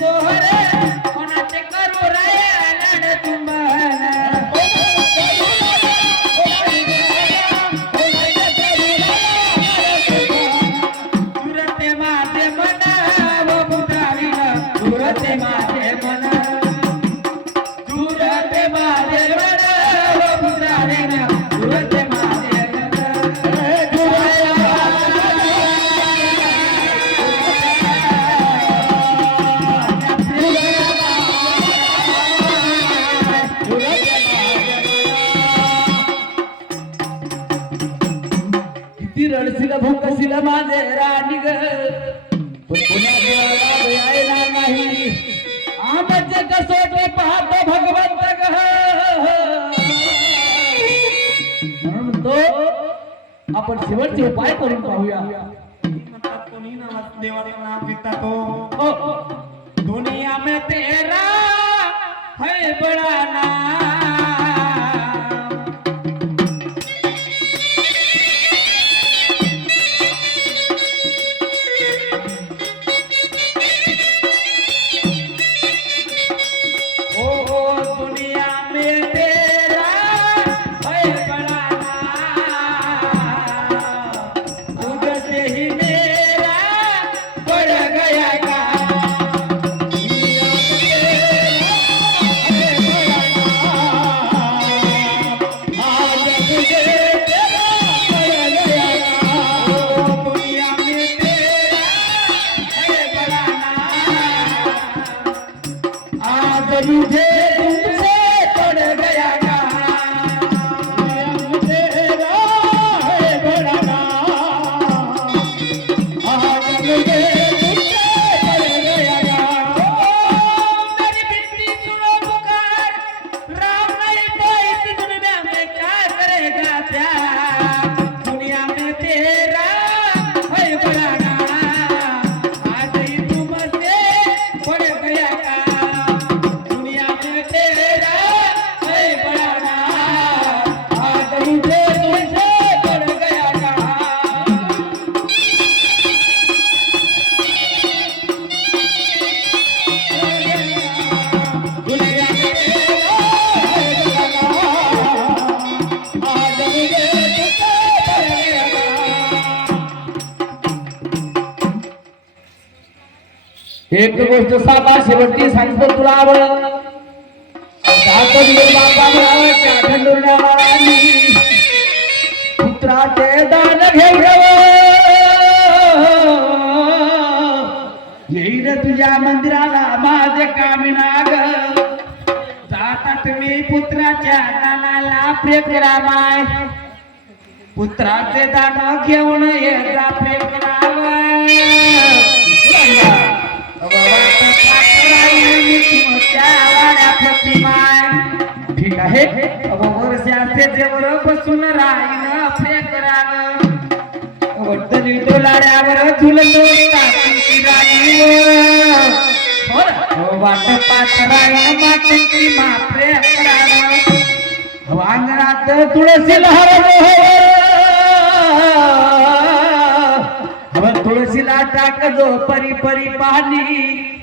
তোহরে माझे राणी ग. यायला नाही आमचे पाहतो भगवंत ग. म्हणून आपण शेवटचे उपाय करून पाहूया. कोणी देवाचं नाव तो हो. दुनिया में तेरा है बड़ा नाम. Okay, okay. Yeah. एक गोष्ट साबा शेवटची सांगतो तुला आवड. पुत्राचे दान घेऊन येईल तुझ्या मंदिराला माझे कामिनाग. जाता तुम्ही पुत्राच्या दानाला प्रेम करा माय पुत्राचे दान घेऊन येता प्रेम करावं ठीक आहे. वर्षाचे देवर बसून राहीन फेक राग वड्डली डोलाड्यावर झुलतो काकीची राणी हो ना? वाट पाच राहीन मातीची माप्रे वांगणात तुळशी लहर तुळशीला टाक जो परी परी पाणी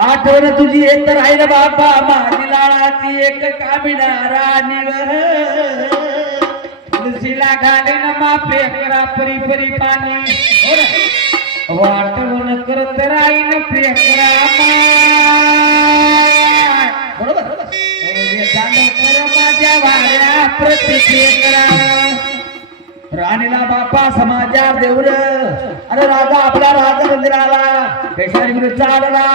आठवण तुझी येत राहील बाबा माझी लाळाची एक कामिना राणी. तुळशीला घालीन मापे करा परी परी पाणी हो ना? वाटवण करत राहीन प्रियकरा बरोबर बरोबर. माझ्या वाड्या प्रत्येक राणीला बापा समाचार देऊन. अरे राजा आपला राजा मंदिराला. पेशारी चालला.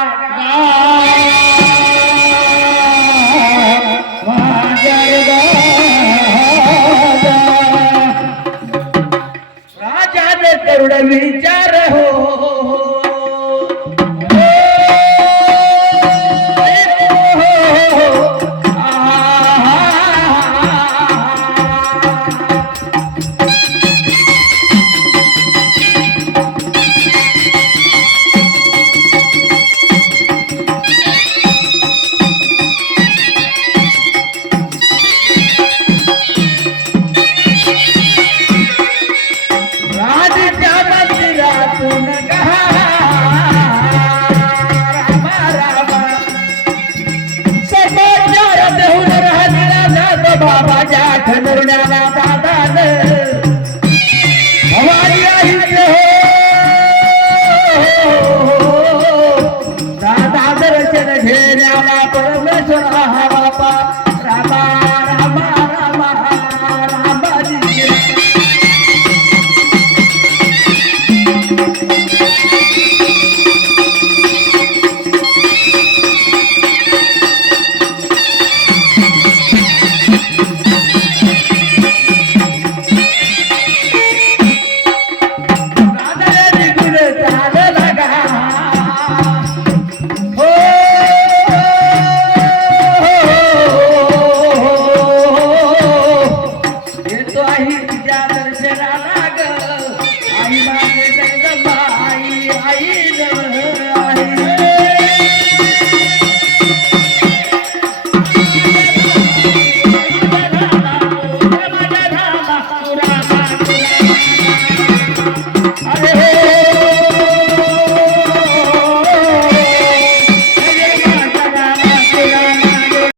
येतो आई तुझ्या दर्शनाला ग. आई माझे जगदंबा आई आई आई